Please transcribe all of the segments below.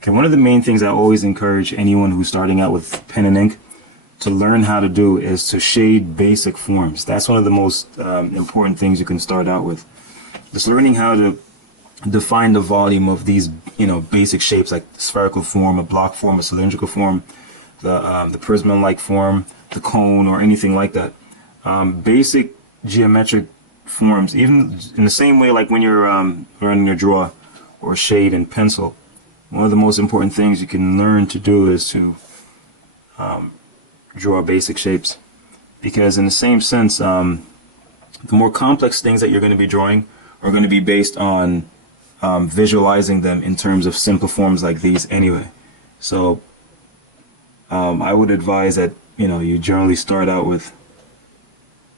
Okay, one of the main things I always encourage anyone who's starting out with pen and ink to learn how to do is to shade basic forms. That's one of the most important things you can start out with. Just learning how to define the volume of these, basic shapes like spherical form, a block form, a cylindrical form, the prism-like form, the cone, or anything like that. Basic geometric forms, even in the same way like when you're learning to draw or shade in pencil. One of the most important things you can learn to do is to draw basic shapes, because in the same sense, the more complex things that you're going to be drawing are going to be based on visualizing them in terms of simple forms like these anyway. So I would advise that you generally start out with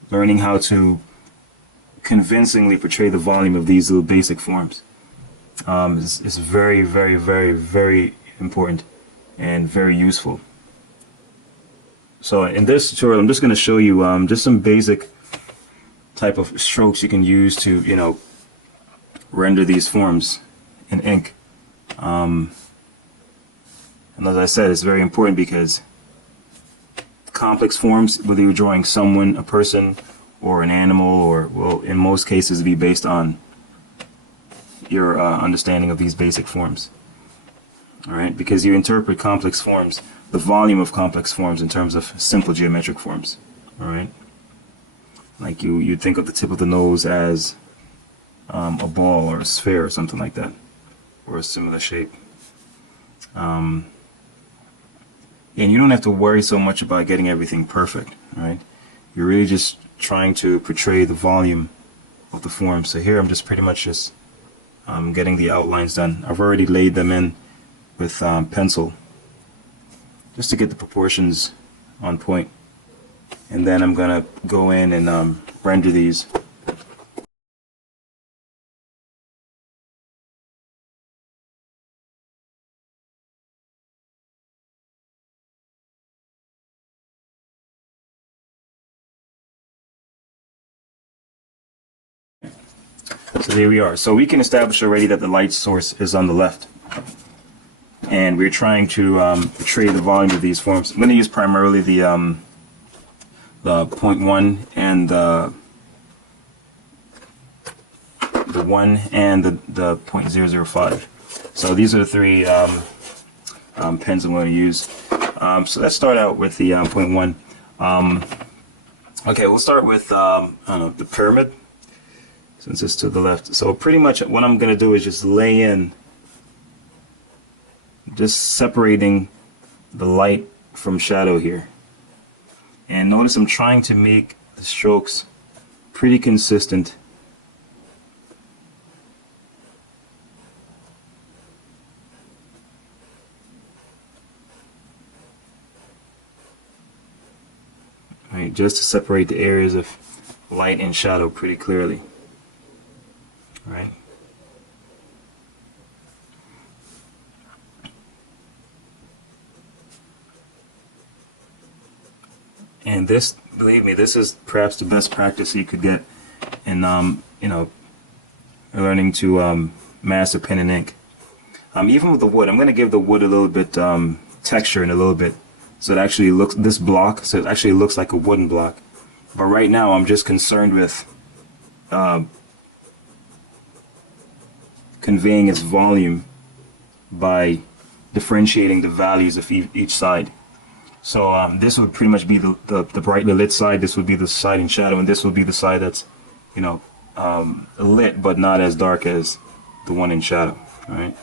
learning how to convincingly portray the volume of these little basic forms. It's very, very, very, very important and very useful. So in this tutorial, I'm just going to show you just some basic type of strokes you can use to, render these forms in ink. And as I said, it's very important because complex forms, whether you're drawing someone, a person, or an animal, or, well, in most cases, be based on your understanding of these basic forms. All right, because you interpret complex forms, the volume of complex forms in terms of simple geometric forms. All right, like you think of the tip of the nose as a ball or a sphere or something like that, or a similar shape. And you don't have to worry so much about getting everything perfect. All right, you're really just trying to portray the volume of the form. So here I'm just pretty much just getting the outlines done. I've already laid them in with pencil just to get the proportions on point, and then I'm gonna go in and render these. So here we are. So we can establish already that the light source is on the left, and we're trying to portray the volume of these forms. I'm going to use primarily the 0.1 and the 1 and the 0.005. So these are the three pens I'm going to use. So let's start out with the 0.1. Okay, we'll start with I don't know, the pyramid, since it's to the left. So pretty much what I'm going to do is just lay in, just separating the light from shadow here. And notice I'm trying to make the strokes pretty consistent. Right, just to separate the areas of light and shadow pretty clearly. Right. And this, believe me, this is perhaps the best practice you could get in, learning to master pen and ink. Even with the wood, I'm going to give the wood a little bit texture in a little bit, so it actually looks, this block, so it actually looks like a wooden block. But right now, I'm just concerned with conveying its volume by differentiating the values of each side. So this would pretty much be the brightly lit side, this would be the side in shadow, and this would be the side that's, lit but not as dark as the one in shadow. All right.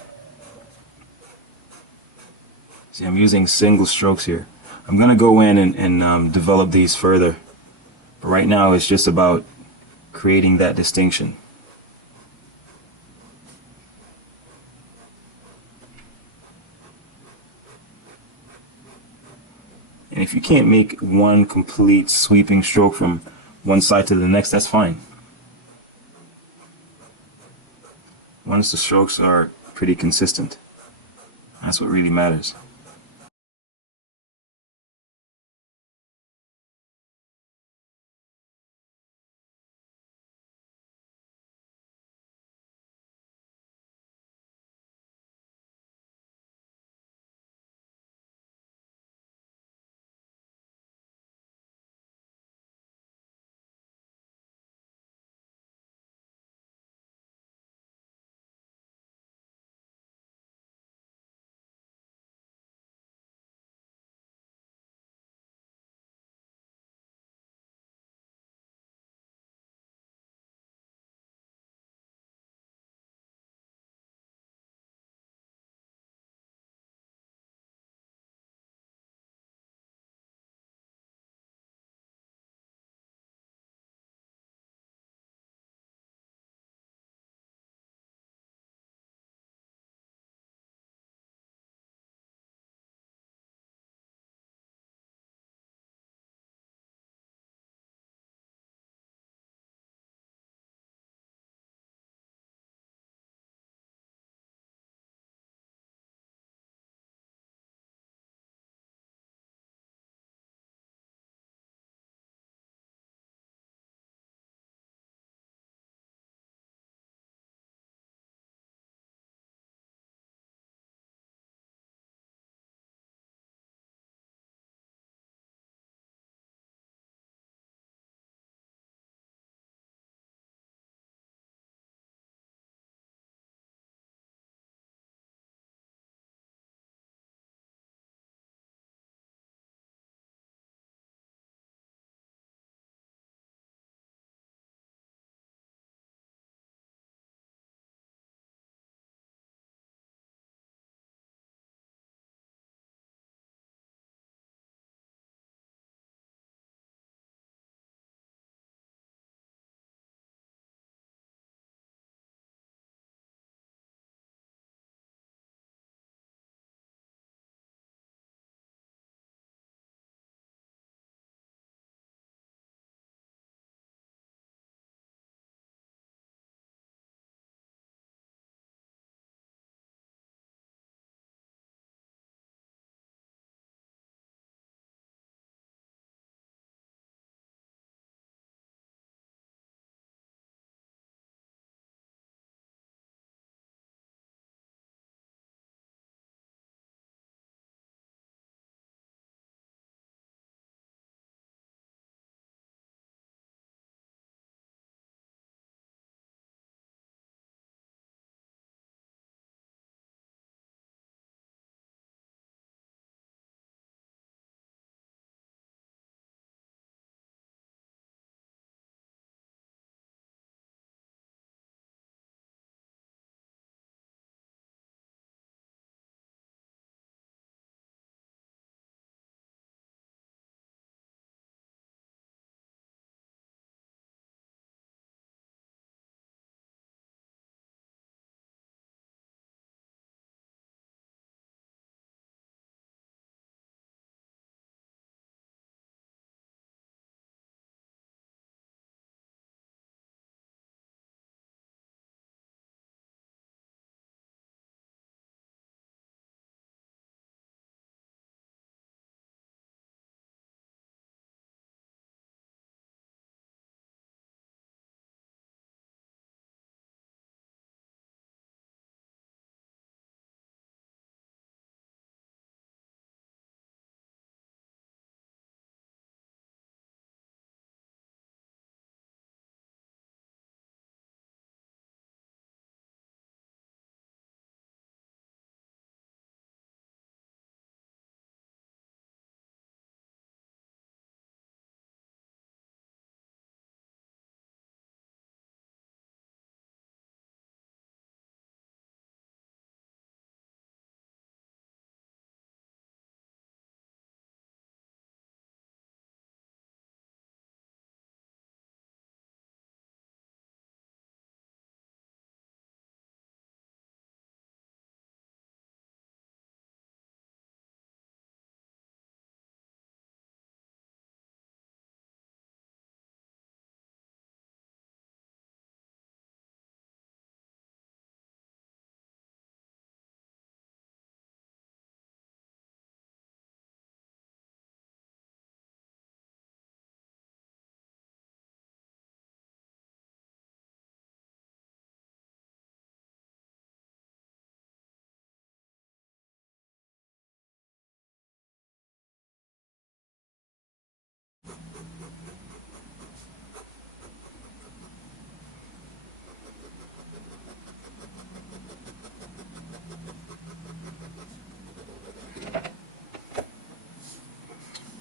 See, I'm using single strokes here. I'm going to go in and develop these further. But right now it's just about creating that distinction. And if you can't make one complete sweeping stroke from one side to the next, that's fine. Once the strokes are pretty consistent, that's what really matters.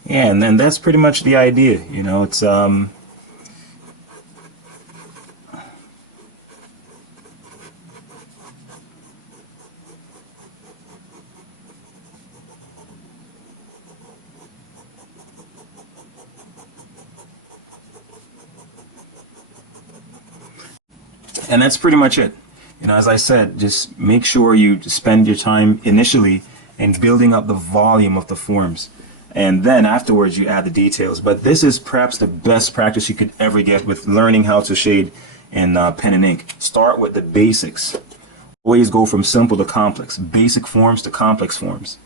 Yeah, and then that's pretty much the idea. You know, it's and that's pretty much it. You know, as I said, just make sure you spend your time initially in building up the volume of the forms. And then afterwards you add the details. But this is perhaps the best practice you could ever get with learning how to shade in pen and ink. Start with the basics. Always go from simple to complex, basic forms to complex forms.